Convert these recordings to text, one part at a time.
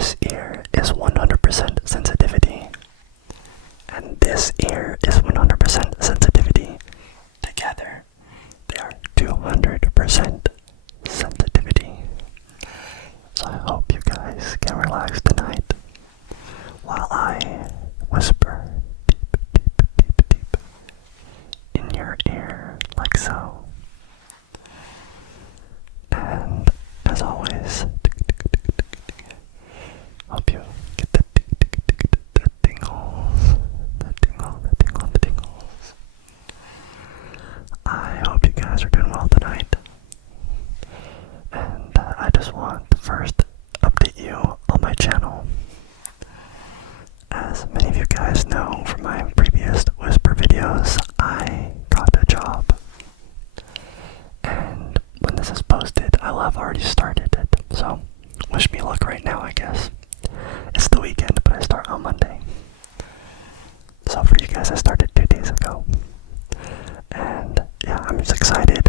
This ear is 100% sensitivity, and this ear is 100% sensitivity. Together, they are 200% sensitivity. So I hope you guys can relax tonight while I whisper deep, deep, deep, deep in your ear like so. And as always, hope you get the tingles, the tingles. I hope you guys are doing well tonight. And I just want to first update you on my channel. As many of you guys know from my previous whisper videos, I got a job. And when this is posted, I will have already started it. So, wish me luck right now, I guess. It's the weekend, but I start on Monday. So for you guys, I started 2 days ago. And yeah, I'm just excited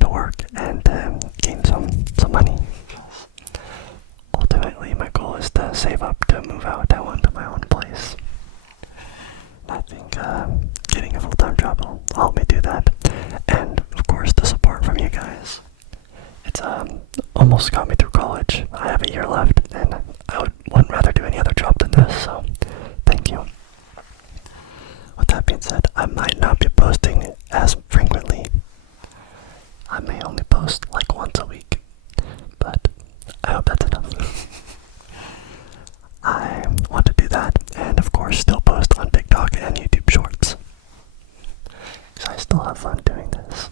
to work and gain some money. Ultimately, my goal is to save up to move out. I want my own place. I think getting a full-time job will help me do that. And of course, the support from you guys. It's almost got me through college. I have a year left, and I wouldn't rather do any other job than this, so thank you. With that being said, I might not be posting as frequently. I may only post like once a week, but I hope that's enough. I want to do that, and of course still post on TikTok and YouTube Shorts. Because I still have fun doing this.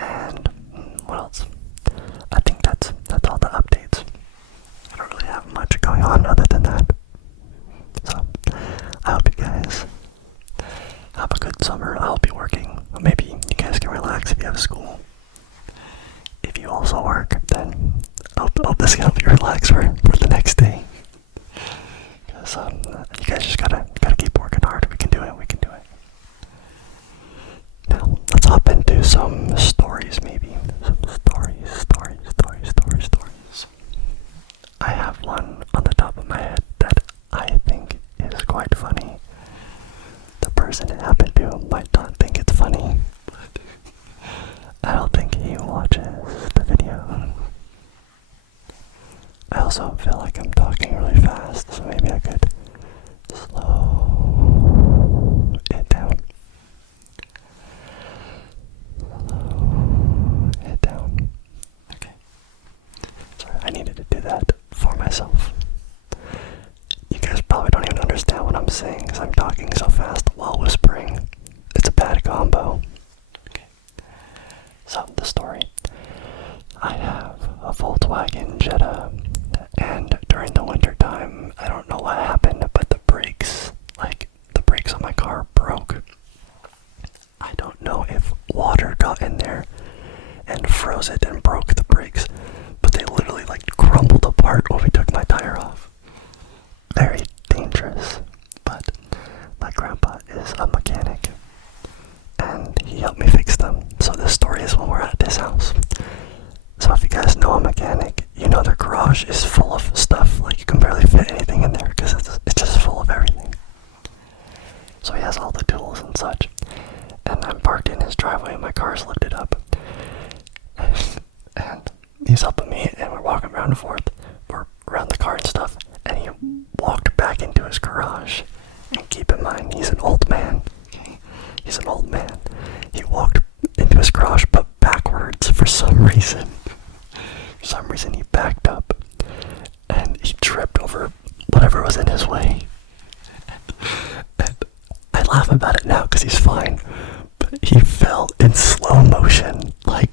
And what else? I think that's all the updates. I don't really have much going on other than that. So, I hope you guys have a good summer. I'll be working. Maybe you guys can relax if you have school. If you also work, then I hope this can help you relax for the next day. Because you guys just gotta keep working hard. We can do it. Now, let's hop into some stories, maybe. Some stories. I have one on the top of my head that I think is quite funny. The person it happened to might not think it's funny, but I don't think he watches the video. I also feel like I'm talking really fast, so maybe I could slow it down. Okay. Sorry, I needed to do that for myself. You guys probably don't even understand what I'm saying because I'm talking so fast while whispering. It's a bad combo. Okay. So, the story. I have a Volkswagen Jetta, and during the winter time, I don't know what happened, but the brakes on my car broke. I don't know if water got in there and froze it and broke the brakes, but they literally crumbled apart when we took my tire off. Very dangerous, but my grandpa is a mechanic, and he helped me fix them. So this story is when we're at his house. So if you guys know a mechanic, you know their garage is full of stuff, you can barely fit anything in there because it's just full of everything. So he has all the tools and such, and I'm parked in his driveway and my car's lifted up, and he's helping me, and we're walking around and forth, we're around the car and stuff, and he walked back into his garage. And keep in mind, he's an old man. Okay? He's an old man. He walked into his garage, but backwards for some reason. For some reason, he backed up, and he tripped over whatever was in his way. And I laugh about it now because he's fine, but he fell in slow motion. I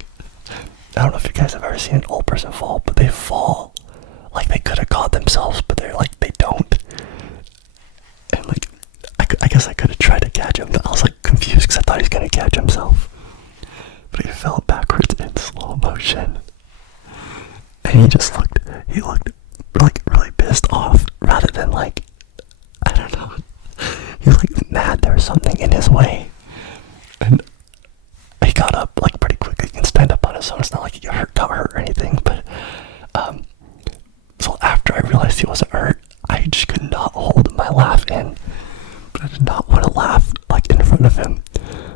don't know if you guys have ever seen an old person fall, but they fall they could have caught themselves, but they don't. And I guess I could have tried to catch him, but I was confused because I thought he was gonna catch himself. But he fell backwards in slow motion, and he looked really pissed off rather than noticed he wasn't hurt, I just could not hold my laugh in. But I did not want to laugh like in front of him.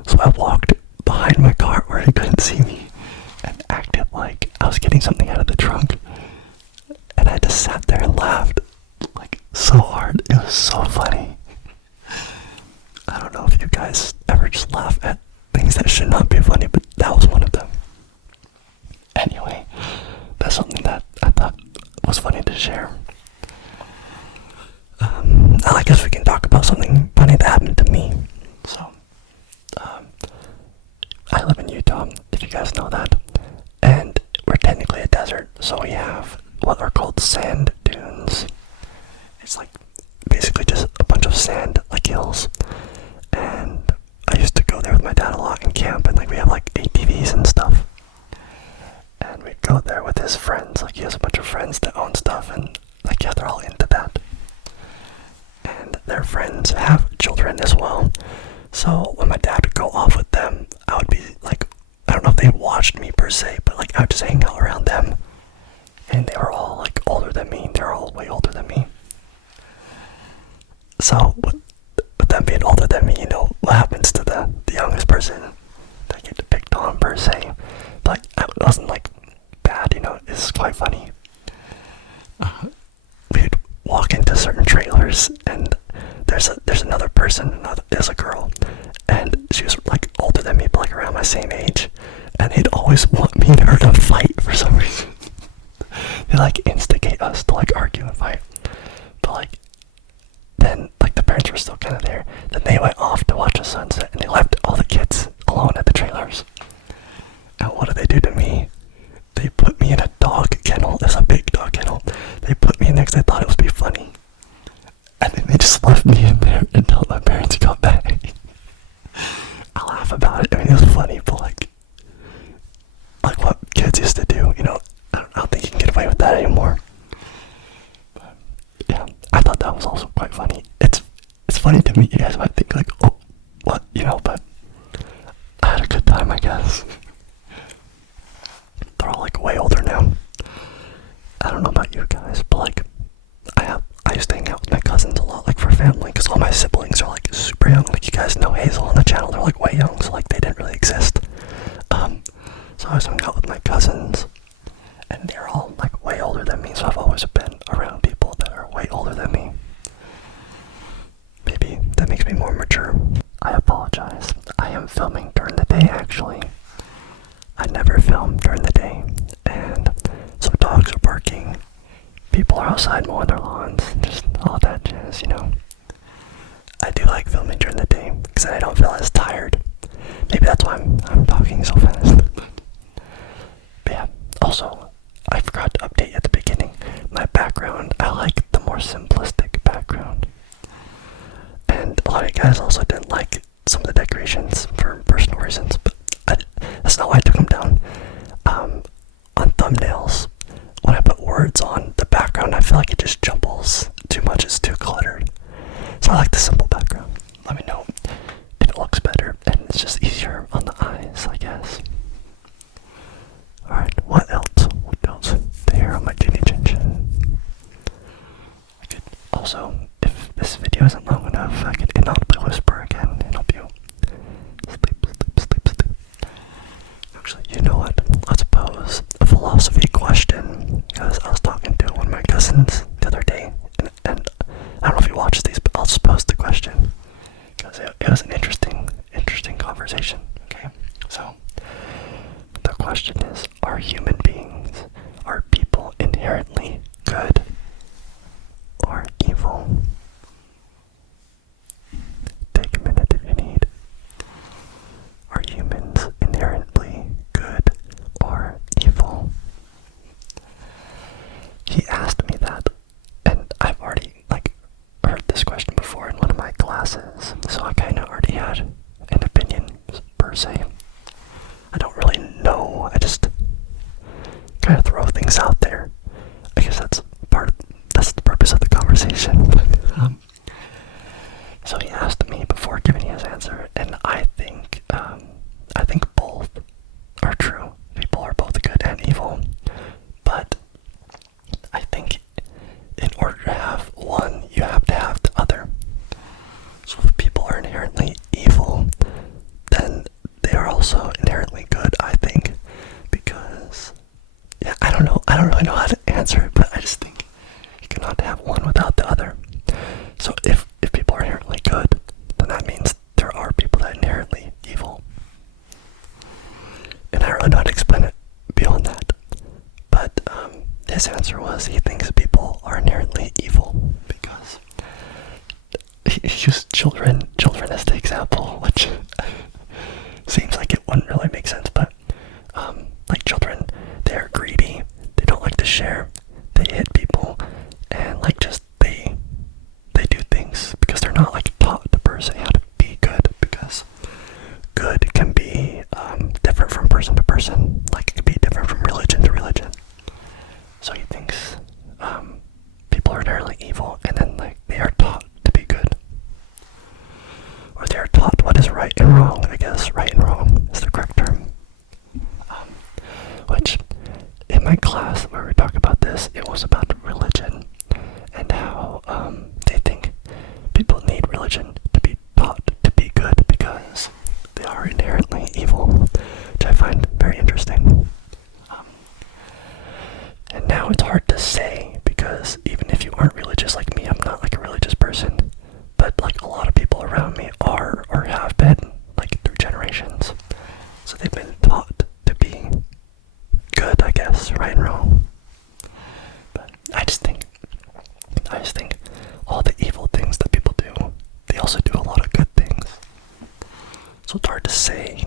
So I walked behind my car where he couldn't see me and acted like I was getting something out of the trunk. And I just sat there and laughed like so hard. It was so funny. I don't know if you guys ever just laugh at things that should not be funny, but that was one of them. Anyway, that's something that I thought was funny to share. I guess we can talk about something funny that happened to me. So, I live in Utah, if you guys know that, and we're technically a desert, so we have what are called sand dunes. It's like basically just a bunch of sand, like hills, and I used to go there with my dad a lot and camp, and like we have like ATVs and stuff, and we'd go there with his friends. Like he has a bunch of friends that own stuff, and like yeah, they're all into that, and their friends have children as well. So when my dad would go off with them, I would be like, I don't know if they watched me per se, but like I would just hang out around them, and they were all like older than me. They're all way older than me. So with them being older than me, you know what happens to the youngest person? They get picked on per se. But like, it wasn't like bad, you know. It's quite funny. We'd walk into certain trailers, and there's another person. There's a girl, and she was like older than me, but like around my same age. And they'd always want me and her to fight for some reason. They like instigate us to like argue and fight. But like then like the parents were still kind of there. Then they went off to watch a sunset, and they left all the kids alone at the trailers. And what did they do to me? They put me in a dog kennel. It's a big dog kennel. They put me in there because they thought it would be funny. And then they just left me in there until my parents got back. I laugh about it. I mean, it was funny, but like what kids used to do, you know. I don't think you can get away with that anymore. But yeah, I thought that was also quite funny. It's funny to me. You guys might think like, oh, what, you know, but I had a good time, I guess. They're all like way older now. I don't know about you guys, but like I used to hang out with my cousins a lot, like for family, because all my siblings are like super young. Like you guys know Hazel on the channel, they're like way young, so like they didn't really exist. So I was hanging out with my cousins, and they're all like way older than me, so I've always been around people that are way older than me. Maybe that makes me more mature. I apologize. I am filming during the day, actually. I never film during the day, and so dogs are barking, people are outside mowing their lawns, just all that jazz, you know. I do like filming during the day, because I don't feel as tired. Maybe that's why I'm talking so fast. But yeah, also, I forgot to update at the beginning. My background, I like the more simplistic background. And a lot of you guys also didn't like some of the decorations for personal reasons, but that's not why I took them down. On thumbnails, when I put words on the background, I feel like it just jumbles too much, it's too cluttered. So I like the simple background. Let me know if it looks better, and it's just easier on the eyes, I guess. Alright, what else? What else? There on my chinny chin chin. I could also, if this video isn't long enough, I could inaudibly whisper again and help you sleep, sleep, sleep, sleep. Actually, you know what? Let's pose a philosophy question, because I was talking to one of my cousins the other day, and I don't know if you watched these, but I'll just pose the question, because it was an interesting conversation. Okay, so the question is, are human beings, are people inherently good or evil? children as the example, which seems like it wouldn't really make sense, but like children, they're greedy, they don't like to share, they hit people, and like just they do things because they're not like taught to person how to be good, because good can be different from person to person, like it can be different from religion to religion. So he thinks people are inherently evil, and then like they are taught to be good, or they are taught what is right and wrong. I guess right and wrong is the correct term. Which in my class where we talk about this, it was about religion and how they think people need religion to be taught to be good because they are inherently evil, which I find very interesting. And now it's hard to say, because even if you aren't religious like me, I'm not like a religious person, but like a lot of people around me are or have been, like through generations. So they've been taught to be good, I guess, right and wrong. But I just think all the evil things that people do, they also do a lot of good things. So it's hard to say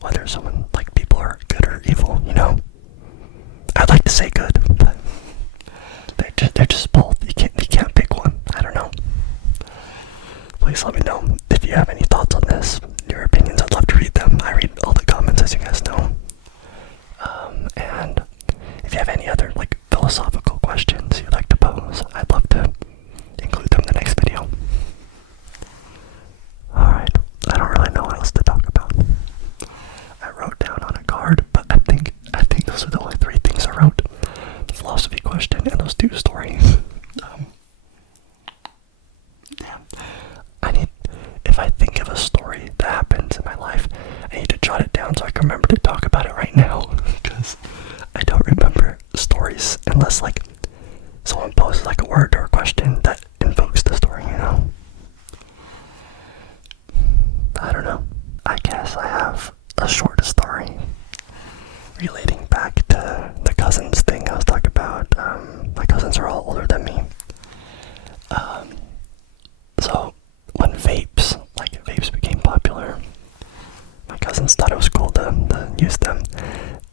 whether someone, like people are good or evil, you know? I'd like to say good, but they're just both. You can't pick one. I don't know. Please let me know if you have any thoughts on this, your opinions. I'd love to read them. I read all the comments, as you guys know. And if you have any other like philosophical questions you'd like to pose, I'd love to include them in the next video. Alright, I don't really know what else to talk about. I wrote down on a card, but I think those are the only 3 things I wrote. The philosophy question and those 2 stories. Yeah. If I think of a story that happens in my life, I need to jot it down so I can remember to talk about it right now, because I don't remember stories unless like someone poses like a word or a question that invokes the story, you know? I don't know. I guess I have a short story relating back to the cousins thing I was talking about. My cousins are all older than me. So when vapes became popular, my cousins thought it was cool to use them,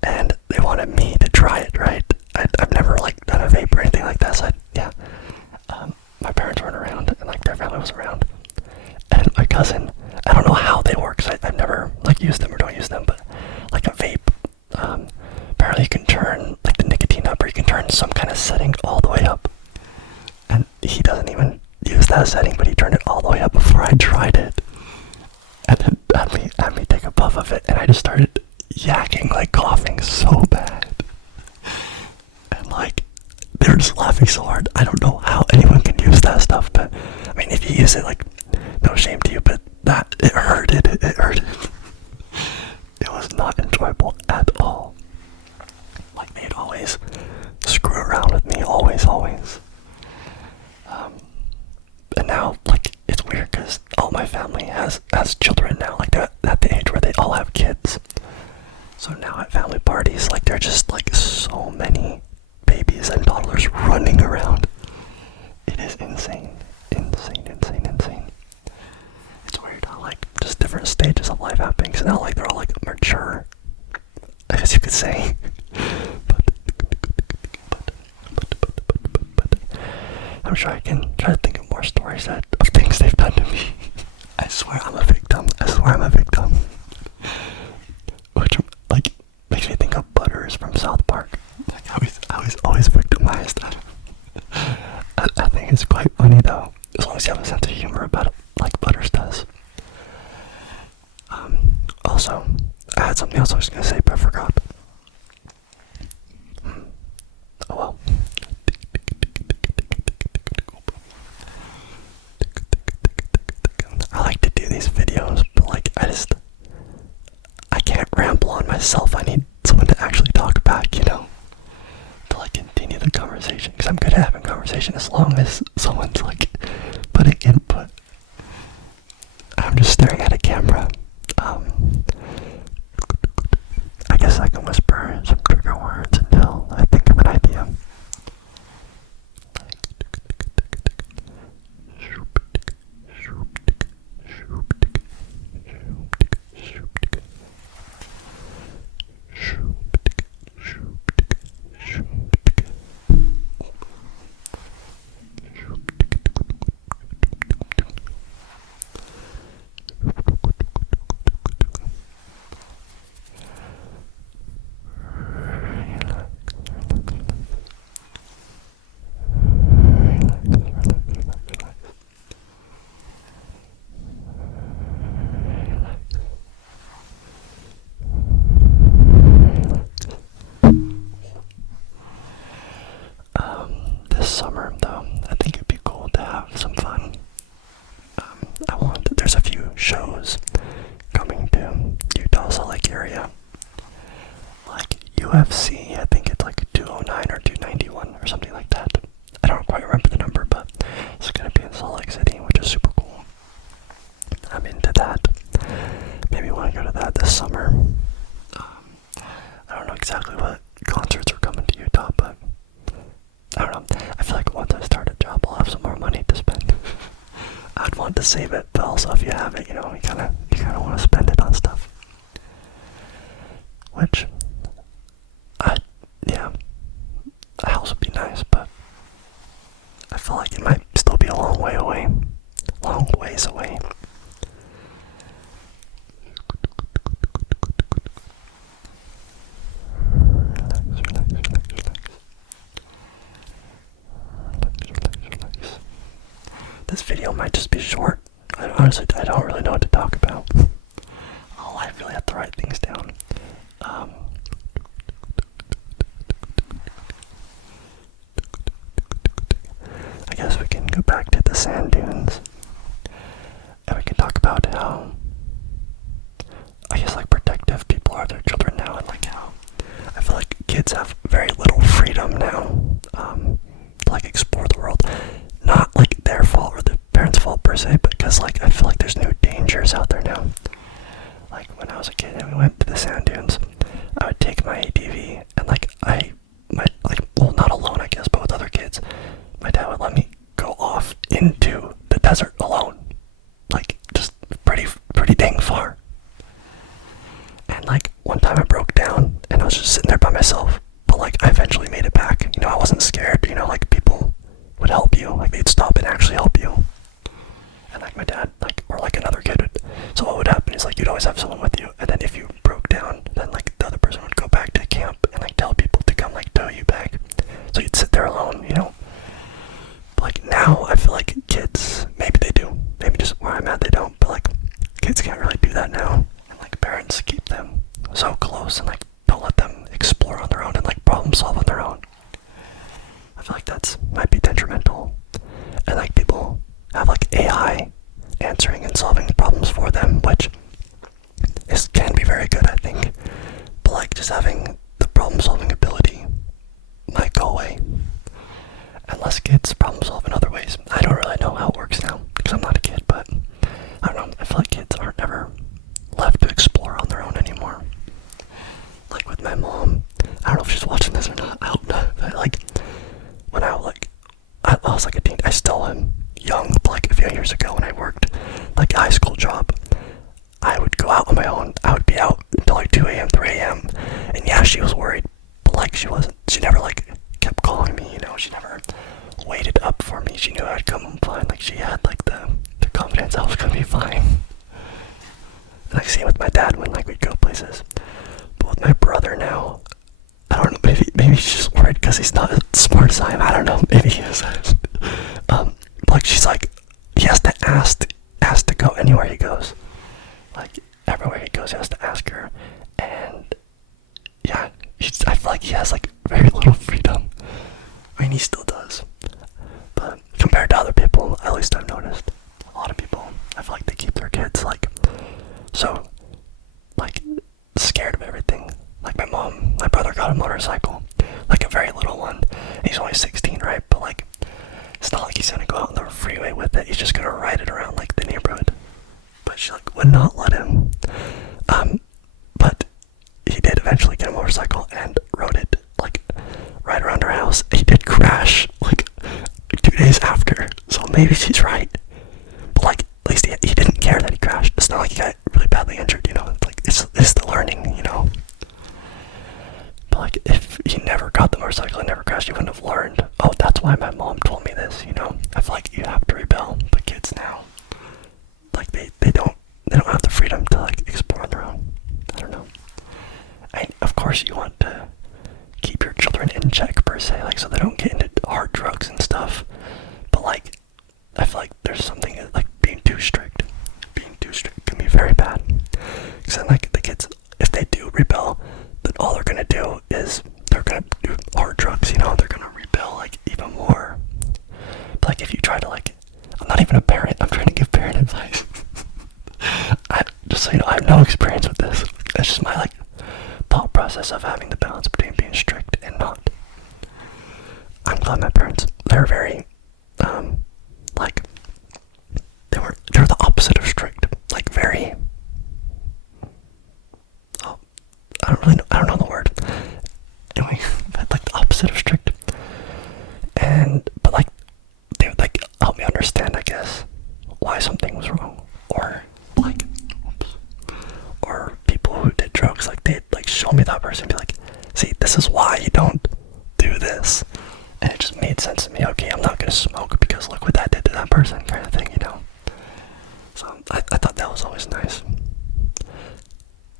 and they wanted me to try it, right? I've never like done a vape or anything like that, so my parents weren't around, and like their family was around, and my cousin, I don't know how they work, because I've never like used them or don't use them, but like a vape, apparently you can turn like the nicotine up, or you can turn some kind of setting all the way up, and he doesn't even use that setting, but he turned it all the way up before I tried it, and then had me take a puff of it, and I just started yakking, like coughing so bad, and like they were just laughing so hard. I don't know how anyone can use that stuff, but I mean, if you use it, like, no shame to you, but it hurted. It was not enjoyable at all. Like, they'd always screw around with me, always. And now, like, it's weird because all my family has children now, like they're at the age where they all have kids. So now at family parties, like, there are just like so many babies and toddlers running around. It is insane. It's weird how like just different stages of life happening. So now like they're all like mature, I guess you could say. But I'm sure I can try to think of more stories of things they've done to me. I swear I'm a victim. Which like makes me think of Butters from South Park. Like I was always victimized. I think it's quite funny though, as long as you have a sense of humor about it, like Butters does. Also, I had something else I was gonna say, but I forgot. Oh well. I like to do these videos, but like I can't ramble on myself. I need someone to actually talk back, you know, to like continue the conversation, because I'm good at having conversation as long as someone's like putting input. I'm just staring at a camera. I guess I can whisper some trigger words until I think of an idea. summer, though. I think it'd be cool to have some fun. There's a few shows coming to Utah, Salt Lake area. Like UFC, I think it's like 209 or 291 or something like that. I don't quite remember the number, but it's gonna be in Salt Lake City, which is super cool. I'm into that. Maybe want to go to that this summer. I don't know exactly what concerts are coming to Utah, but I don't know. I feel like once I start a job, I'll have some more money to spend. I'd want to save it, but also if you have it, you kind of want to spend it on stuff. Which, a house would be nice, but I feel like it might still be a long ways away. This video might just be short. Honestly, I don't really know what to talk about. I really have to write things down. I guess we can go back to the sand dunes. And we can talk about how, I guess, like, protective people are of their children now, and like how I feel like kids have very little freedom now to like explore the world. Not like their fault or the parents' fault per se, but because like I feel like there's new dangers out there now. Like when I was a kid and we went to the sand dunes, I would take my ATV and not alone I guess, but with other kids, my dad would let me go off into the desert alone. Like just pretty dang far. And like one time I broke down and I was just sitting there by myself, but like I eventually made it back. I wasn't scared, like people would help you, like they'd stop and actually help you. And like my dad, or like another kid would, so what would happen is like you'd always have someone with you, and then if you broke down, then like the other person would go back to camp and like tell people to come like tow you back. So you'd sit there alone, But like now I feel like kids, maybe they do, maybe just where I'm at they don't, but like kids can't really do that now. And like parents keep them so close and like don't let them explore on their own and like problem solve on their own. I feel like that's might be detrimental. And like people have like AI answering and solving problems for them, which can be very good, I think. But like just having the problem solving ability might go away unless kids problem solve in other ways. I don't really know how it works now because I'm not a kid, but I don't know. I feel like kids aren't ever left to explore on their own anymore. Like with my mom, I don't know if she's watching this or not. I hope not. But like when I was like a teen, I still am young, but like a few years ago when I worked like a high school job, I would go out on my own. I would be out until like 2 a.m., 3 a.m. And yeah, she was worried, but like she never like kept calling me, she never waited up for me. She knew I'd come home fine. Like she had like the confidence I was gonna be fine. And like same with my dad when like we'd go places. But with my brother now, I don't know, maybe she's just worried because he's not as smart as I am. I don't know, maybe he is. Like she's like, he has to ask to go anywhere he goes. Like everywhere he goes, he has to ask her. And yeah, I feel like he has like very little freedom. I mean, he still does. But compared to other people, at least I've noticed, a lot of people, I feel like they keep their kids like so like scared of everything. Like my brother got a motorcycle, like a very little one. He's only 16, right? But like, it's not like he's gonna go out on the freeway with it. He's just gonna ride it around like the neighborhood. But she like would not let him. But he did eventually get a motorcycle and rode it like right around our house. He did crash like 2 days after, so maybe she's right. But like, at least he didn't care that he crashed. It's not like he got really badly injured, Like it's the learning, But like, if he never got the motorcycle and never crashed, he wouldn't have learned. Oh, that's why my mom told me this, I feel like you have to rebel. But kids now, like they don't have the freedom to like explore on their own. I don't know. Of course you want to keep your children in check per se, like so they don't get into hard drugs and stuff. But like, I feel like there's something like being too strict. Being too strict can be very bad. Because then like the kids, if they do rebel, then all they're gonna do is they're gonna do hard drugs, they're gonna rebel like even more. like if you try to like, I'm not even a parent, I'm trying to give parent advice. Just so you know, I have no experience with this. It's just my like thought process of having the balance between being strict and not. I'm glad my parents, they're very, like, they're the opposite of strict. Like very, oh, I don't know the word. Anyway, like the opposite of strict. But like, they would like help me understand, I guess, why something was wrong. Or people who did drugs, like they'd like show me that person and be like, see, this is why you don't do this. And it just made sense to me. Okay, I'm not gonna smoke because look what that did to that person, kind of thing, you know. So I thought that was always nice.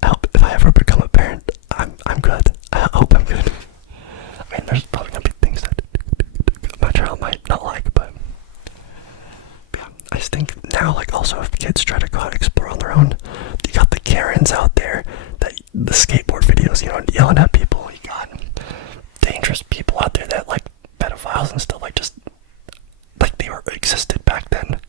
I hope if I ever become a parent, I'm good. I hope I'm good. I mean, there's probably gonna be things that my child might not like, but yeah, I just think now, like, also if kids try to go out and explore on their own, you got the Karens out there, that the skateboard videos, you know, yelling at people. You got dangerous people out there that like pedophiles and stuff, like just like they were existed back then.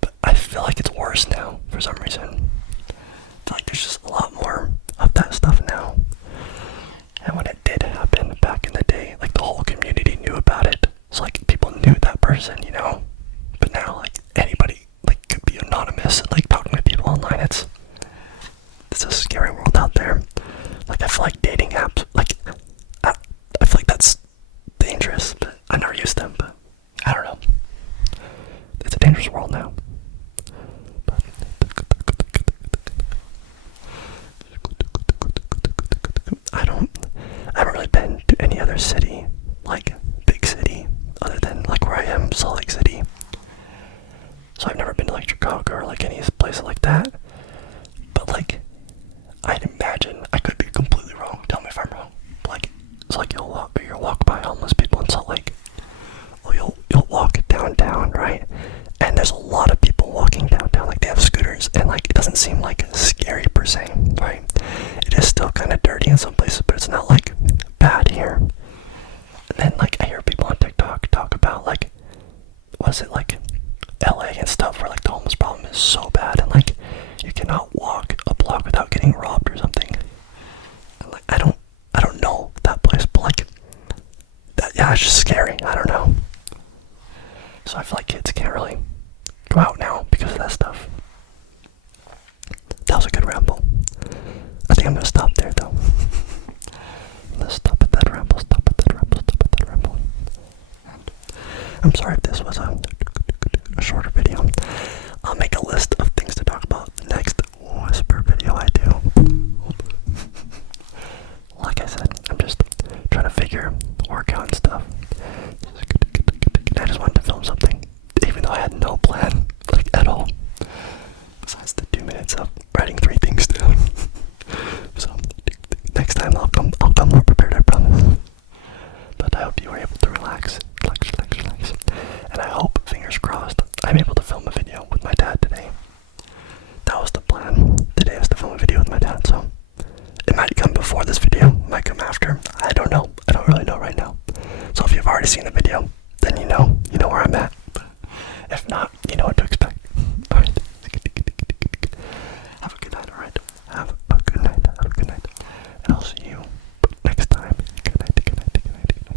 But I feel like it's worse now for some reason. I feel like there's just a lot more of that stuff now. And when it did happen back in the day, like the whole community knew about it. So like people knew that person, you know. But now like anybody like could be anonymous and like talking to people online. It's a scary world out there. Like I feel like dating apps, like I feel like that's dangerous, but I never used them, but I don't know. It's a dangerous world now. But I haven't really been to any other city, like big city, other than like where I am, Salt Lake City. So I've never been to like Chicago or like any place like that. But like, I'd imagine, I could be completely wrong, tell me if I'm wrong, but like, it's like you'll walk by homeless people in Salt Lake. Well, you'll walk downtown, right? And there's a lot of people walking downtown, like they have scooters, and like it doesn't seem like scary per se, right? It is still kind of dirty in some places, but it's not like bad here. And then like I hear people on TikTok talk about like, was it like LA and stuff, where like the homeless problem is so bad, and like you cannot walk a block without getting robbed or something. And like I don't know that place, but like that, yeah, it's just scary. I don't know. So I feel like kids can't really go out now because of that stuff. That was a good ramble. I think I'm gonna stop there though. Let's stop at that ramble, stop at that ramble, stop at that ramble. And I'm sorry if this was a shorter video. I'll make a list of